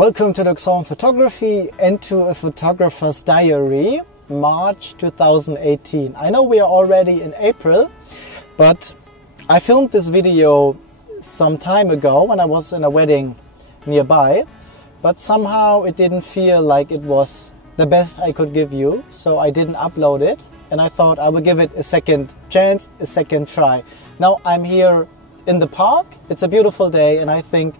Welcome to Doxon Photography and to a photographer's diary, March 2018. I know we are already in April, but I filmed this video some time ago when I was in a wedding nearby, but somehow it didn't feel like it was the best I could give you, so I didn't upload it, and I thought I would give it a second chance, a second try. Now I'm here in the park, it's a beautiful day, and I think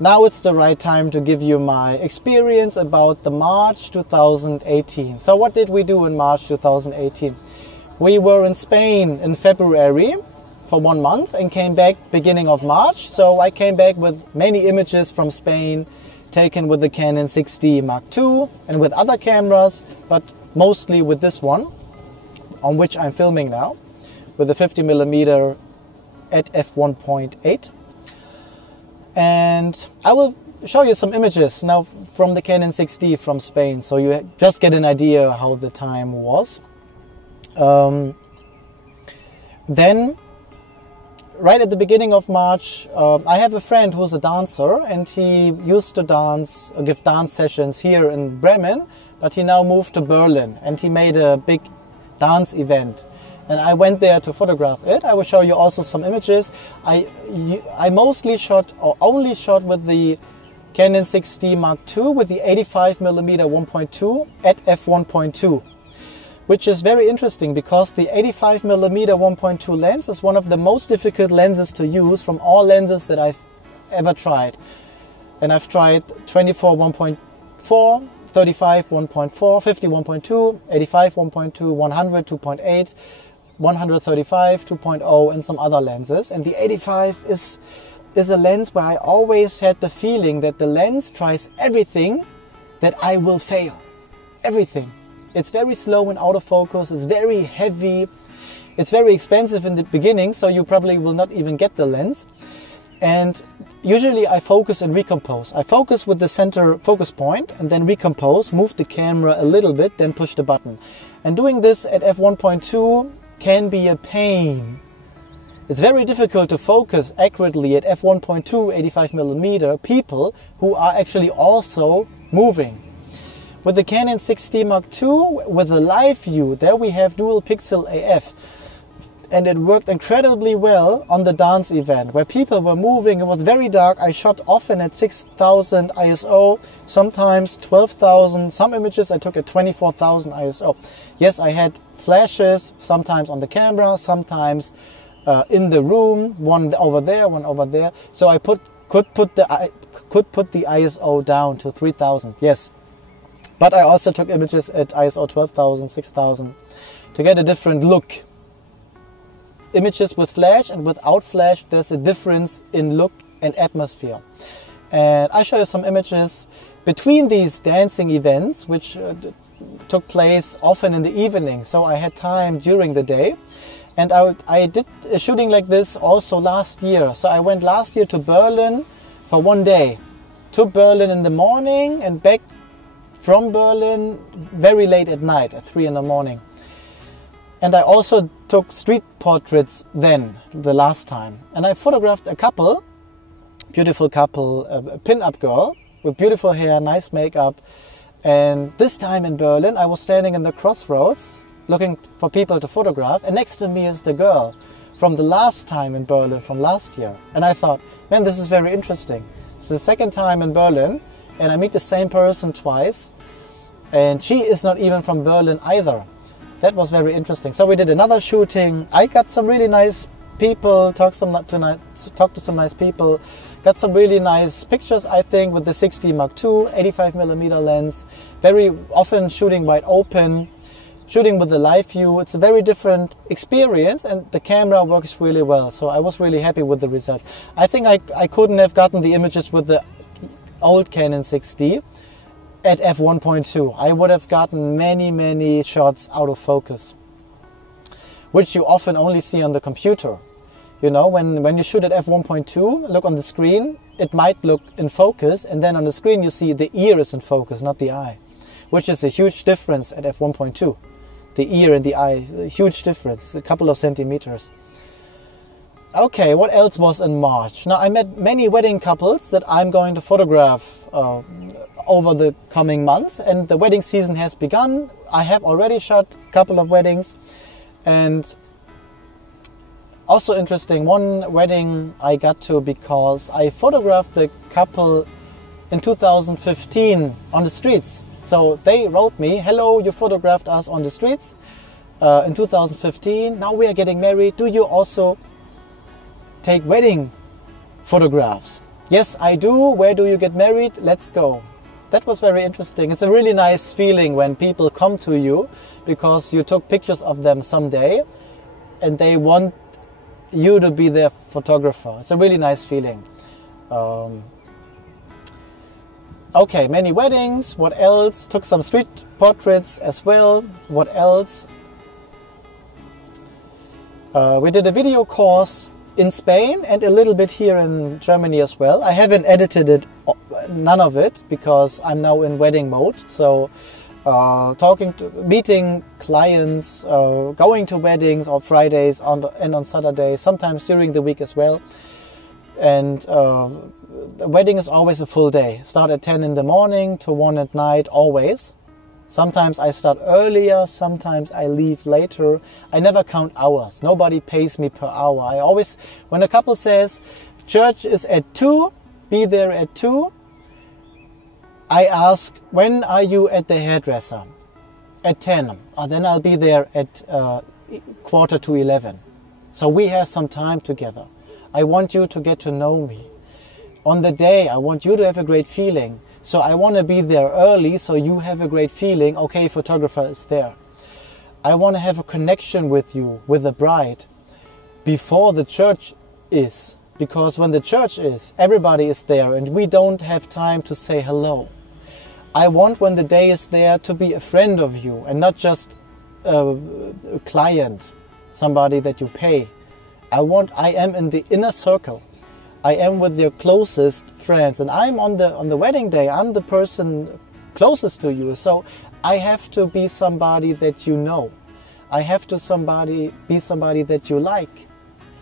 now it's the right time to give you my experience about the March 2018. So what did we do in March 2018? We were in Spain in February for 1 month and came back beginning of March. So I came back with many images from Spain taken with the Canon 6D Mark II and with other cameras, but mostly with this one on which I'm filming now with the 50mm at f1.8. And I will show you some images now from the Canon 6D from Spain, so you just get an idea how the time was. Then, right at the beginning of March, I have a friend who's a dancer, and he used to dance, give dance sessions here in Bremen, but he now moved to Berlin, and he made a big dance event. And I went there to photograph it. I will show you also some images. I mostly shot, or only shot, with the Canon 6D Mark II with the 85mm 1.2 at f1.2, which is very interesting because the 85mm 1.2 lens is one of the most difficult lenses to use from all lenses that I've ever tried. And I've tried 24 1.4, 35 1.4, 50 1.2, 85 1.2, 100 2.8, 135 2.0 and some other lenses, and the 85 is a lens where I always had the feeling that the lens tries everything that I will fail. Everything. It's very slow and out of focus, it's very heavy, it's very expensive in the beginning, so you probably will not even get the lens. And usually I focus and recompose. I focus with the center focus point and then recompose, move the camera a little bit, then push the button. And doing this at f1.2 can be a pain. It's very difficult to focus accurately at f1.2 85mm people who are actually also moving. With the Canon 6D Mark II, with the live view, there we have dual pixel AF. And it worked incredibly well on the dance event where people were moving. It was very dark. I shot often at 6000 ISO, sometimes 12,000. Some images I took at 24,000 ISO. Yes, I had flashes, sometimes on the camera, sometimes in the room, one over there, one over there. So I could put the ISO down to 3000. Yes, but I also took images at ISO 12,000, 6,000 to get a different look. Images with flash and without flash, there's a difference in look and atmosphere. And I show you some images between these dancing events, which took place often in the evening, so I had time during the day. And I did a shooting like this also last year. So I went last year to Berlin for 1 day. To Berlin in the morning and back from Berlin very late at night, at 3 in the morning. And I also took street portraits then, the last time. And I photographed a couple, beautiful couple, a pin-up girl with beautiful hair, nice makeup. And this time in Berlin, I was standing in the crossroads looking for people to photograph. And next to me is the girl from the last time in Berlin, from last year. And I thought, man, this is very interesting. It's the second time in Berlin, and I meet the same person twice. And she is not even from Berlin either. That was very interesting. So we did another shooting. I got some really nice people, talked to some nice people, got some really nice pictures, I think, with the 6D Mark II, 85mm lens. Very often shooting wide open, shooting with the live view. It's a very different experience, and the camera works really well. So I was really happy with the results. I think I couldn't have gotten the images with the old Canon 6D. At f1.2, I would have gotten many shots out of focus, which you often only see on the computer. You know, when you shoot at f1.2, look on the screen, it might look in focus, and then on the screen you see the ear is in focus, not the eye, which is a huge difference at f1.2. The ear and the eye, a huge difference, a couple of centimeters. Okay, what else was in March? Now, I met many wedding couples that I'm going to photograph over the coming month, and the wedding season has begun. I have already shot a couple of weddings, and also interesting, one wedding I got to because I photographed the couple in 2015 on the streets. So they wrote me, hello, you photographed us on the streets in 2015. Now we are getting married. Do you also take wedding photographs? Yes, I do. Where do you get married? Let's go. That was very interesting. It's a really nice feeling when people come to you because you took pictures of them someday and they want you to be their photographer. It's a really nice feeling. Okay, many weddings. What else? Took some street portraits as well. What else? We did a video course in Spain and a little bit here in Germany as well. I haven't edited it, none of it, because I'm now in wedding mode. So meeting clients, going to weddings on Fridays and on Saturdays, sometimes during the week as well. And the wedding is always a full day. Start at 10 in the morning to 1 at night, always. Sometimes I start earlier, sometimes I leave later. I never count hours. Nobody pays me per hour. I always, when a couple says, church is at 2, be there at 2, I ask, when are you at the hairdresser? At 10. Then I'll be there at quarter to 11. So we have some time together. I want you to get to know me. On the day, I want you to have a great feeling. So I want to be there early so you have a great feeling, okay, photographer is there. I want to have a connection with you, with the bride, before the church is. Because when the church is, everybody is there and we don't have time to say hello. I want, when the day is there, to be a friend of you and not just a client, somebody that you pay. I am in the inner circle. I am with your closest friends, and I'm on the wedding day. I'm the person closest to you, so I have to be somebody that you know. I have to be somebody that you like,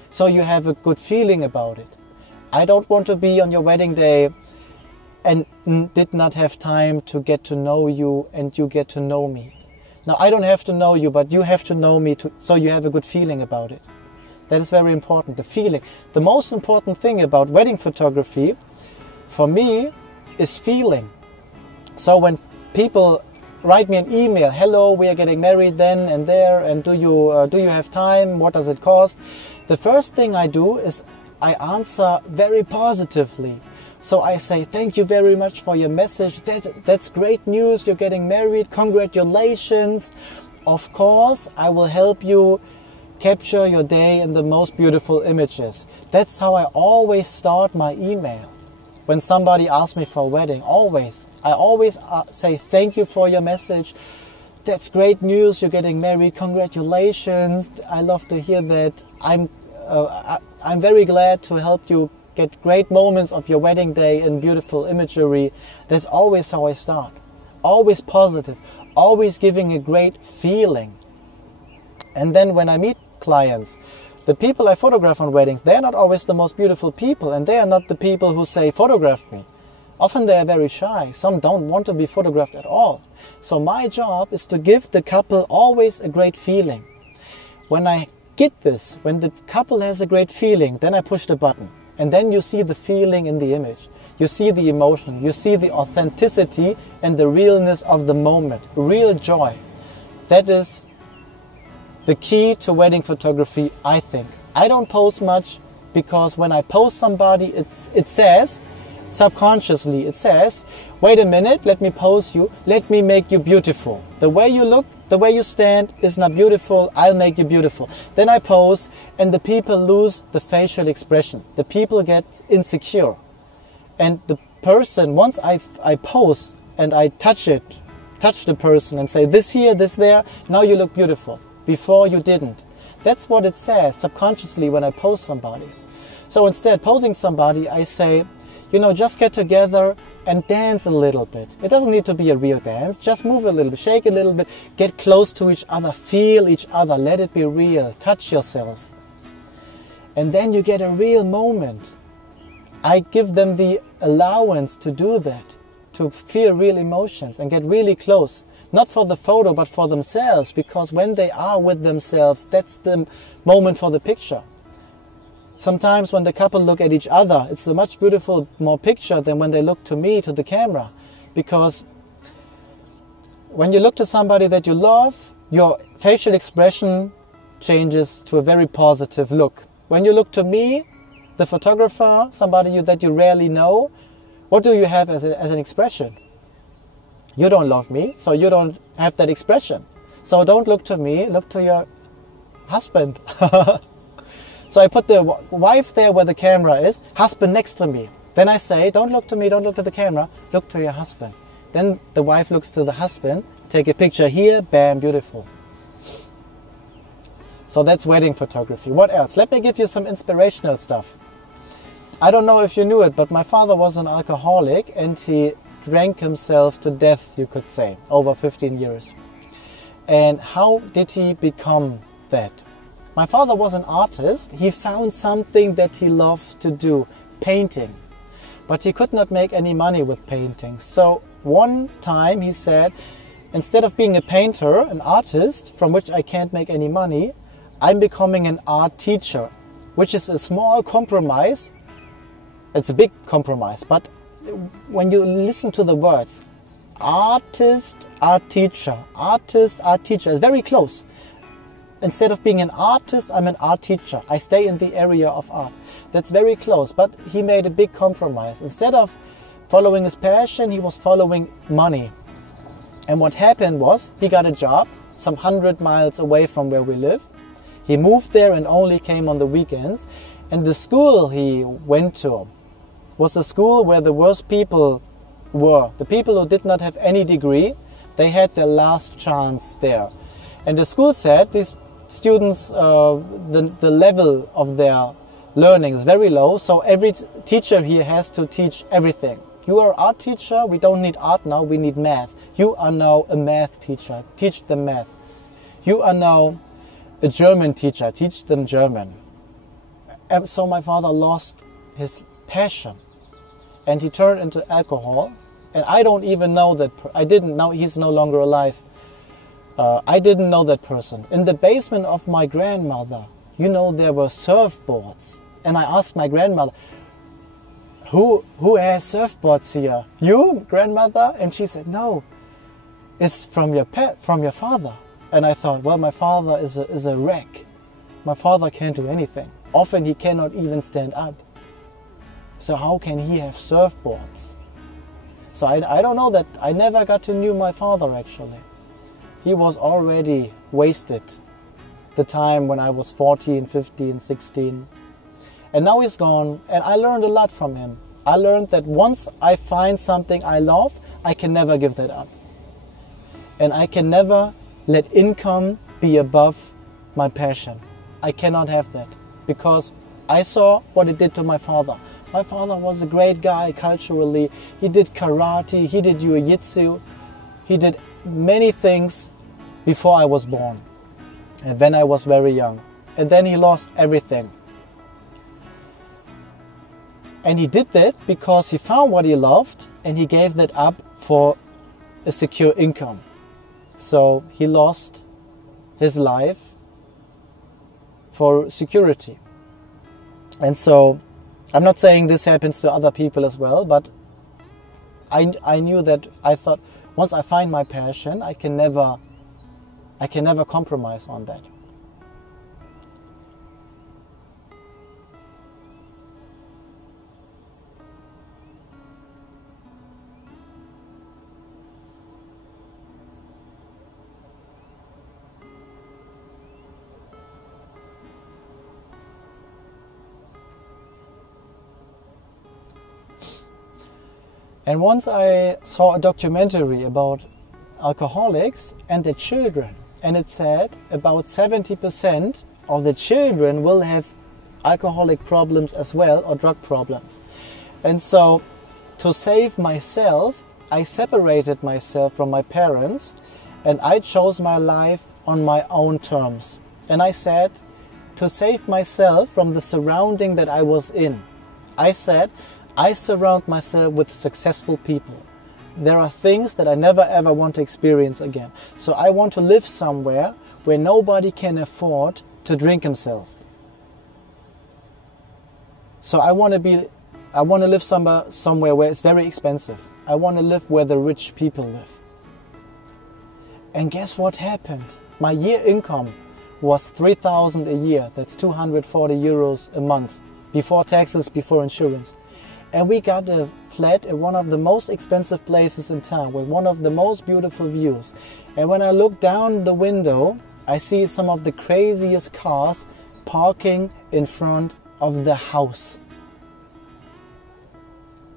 so you have a good feeling about it. I don't want to be on your wedding day and did not have time to get to know you and you get to know me. Now, I don't have to know you, but you have to know me so you have a good feeling about it. That is very important, the feeling. The most important thing about wedding photography, for me, is feeling. So when people write me an email, hello, we are getting married then and there, and do you have time? What does it cost? The first thing I do is I answer very positively. So I say, thank you very much for your message. That's great news. You're getting married. Congratulations. Of course, I will help you capture your day in the most beautiful images. That's how I always start my email. When somebody asks me for a wedding, I always say thank you for your message. That's great news. You're getting married. Congratulations. I love to hear that. I'm very glad to help you get great moments of your wedding day in beautiful imagery. That's always how I start. Always positive. Always giving a great feeling. And then when I meet clients, the people I photograph on weddings, they're not always the most beautiful people, and they are not the people who say, photograph me. Often they are very shy. Some don't want to be photographed at all. So my job is to give the couple always a great feeling. When I get this, when the couple has a great feeling, then I push the button. And then you see the feeling in the image. You see the emotion. You see the authenticity and the realness of the moment. Real joy. That is the key to wedding photography, I think. I don't post much because when I post somebody, it says, subconsciously, it says, wait a minute, let me pose you, let me make you beautiful. The way you look, the way you stand is not beautiful, I'll make you beautiful. Then I pose and the people lose the facial expression. The people get insecure. And the person, once I pose and I touch the person and say, this here, this there, now you look beautiful. Before you didn't. That's what it says subconsciously when I pose somebody. So instead, posing somebody, I say, just get together and dance a little bit. It doesn't need to be a real dance. Just move a little bit, shake a little bit, get close to each other, feel each other, let it be real, touch yourself. And then you get a real moment. I give them the allowance to do that, to feel real emotions and get really close. Not for the photo, but for themselves, because when they are with themselves, that's the moment for the picture. Sometimes when the couple look at each other, it's a much beautiful more picture than when they look to me, to the camera. Because when you look to somebody that you love, your facial expression changes to a very positive look. When you look to me, the photographer, somebody that you rarely know, what do you have as an expression? You don't love me, so you don't have that expression. So don't look to me, look to your husband. So I put the wife there where the camera is, husband next to me. Then I say, don't look to me, don't look to the camera, look to your husband. Then the wife looks to the husband, take a picture here, bam, beautiful. So that's wedding photography. What else? Let me give you some inspirational stuff. I don't know if you knew it, but my father was an alcoholic and he drank himself to death, you could say, over 15 years. And how did he become that? My father was an artist. He found something that he loved to do, painting. But he could not make any money with painting. So one time he said, instead of being a painter, an artist, from which I can't make any money, I'm becoming an art teacher, which is a small compromise. It's a big compromise, but when you listen to the words, artist, art teacher, artist, art teacher, it's very close. Instead of being an artist, I'm an art teacher. I stay in the area of art. That's very close, but he made a big compromise. Instead of following his passion, he was following money. And what happened was, he got a job some 100 miles away from where we live. He moved there and only came on the weekends. And the school he went to was a school where the worst people were. The people who did not have any degree, they had their last chance there. And the school said these students, the level of their learning is very low, so every teacher here has to teach everything. You are an art teacher, we don't need art now, we need math. You are now a math teacher, teach them math. You are now a German teacher, teach them German. And so my father lost his passion and he turned into alcohol. And I don't even know that, I didn't know, he's no longer alive. I didn't know that person. In the basement of my grandmother, you know, there were surfboards. And I asked my grandmother, who has surfboards here? You, grandmother? And she said, no, it's from your father. And I thought, well, my father is a wreck. My father can't do anything. Often he cannot even stand up. So how can he have surfboards? So I don't know that. I never got to know my father actually. He was already wasted the time when I was 14, 15, 16. And now he's gone and I learned a lot from him. I learned that once I find something I love, I can never give that up. And I can never let income be above my passion. I cannot have that because I saw what it did to my father. My father was a great guy culturally. He did karate, he did jiu-jitsu, he did many things before I was born and when I was very young. And then he lost everything. And he did that because he found what he loved and he gave that up for a secure income. So he lost his life for security. And so I'm not saying this happens to other people as well, but I knew that I thought once I find my passion, I can never compromise on that. And once I saw a documentary about alcoholics and their children, and it said about 70% of the children will have alcoholic problems as well, or drug problems. And so to save myself, I separated myself from my parents and I chose my life on my own terms. And I said, to save myself from the surrounding that I was in, I said, I surround myself with successful people. There are things that I never ever want to experience again. So I want to live somewhere where nobody can afford to drink himself. So I want to live somewhere where it's very expensive. I want to live where the rich people live. And guess what happened? My year income was 3,000 a year. That's 240 euros a month. Before taxes, before insurance. And we got a flat in one of the most expensive places in town with one of the most beautiful views. And when I look down the window, I see some of the craziest cars parking in front of the house.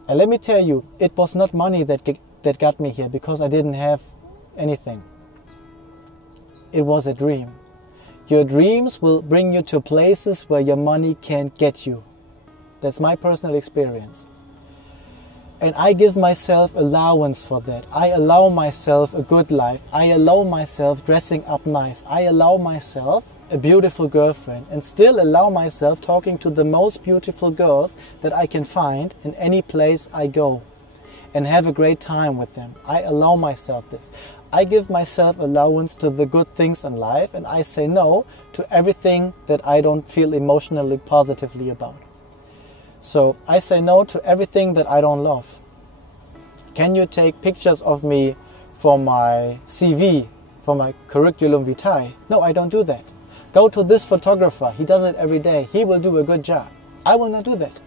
And let me tell you, it was not money that got me here, because I didn't have anything. It was a dream. Your dreams will bring you to places where your money can't get you. That's my personal experience. And I give myself allowance for that. I allow myself a good life. I allow myself dressing up nice. I allow myself a beautiful girlfriend, and still allow myself talking to the most beautiful girls that I can find in any place I go, and have a great time with them. I allow myself this. I give myself allowance to the good things in life, and I say no to everything that I don't feel emotionally positively about. So I say no to everything that I don't love. Can you take pictures of me for my CV, for my curriculum vitae? No, I don't do that. Go to this photographer. He does it every day. He will do a good job. I will not do that.